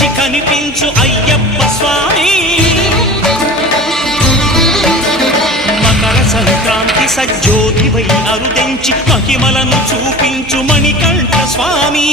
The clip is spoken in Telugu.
మించి కనిపించు అయ్యప్ప స్వామి మకర సంక్రాంతి సజ్జోతివై అరుదెంచి మహిమలను చూపించు మణికంఠ స్వామి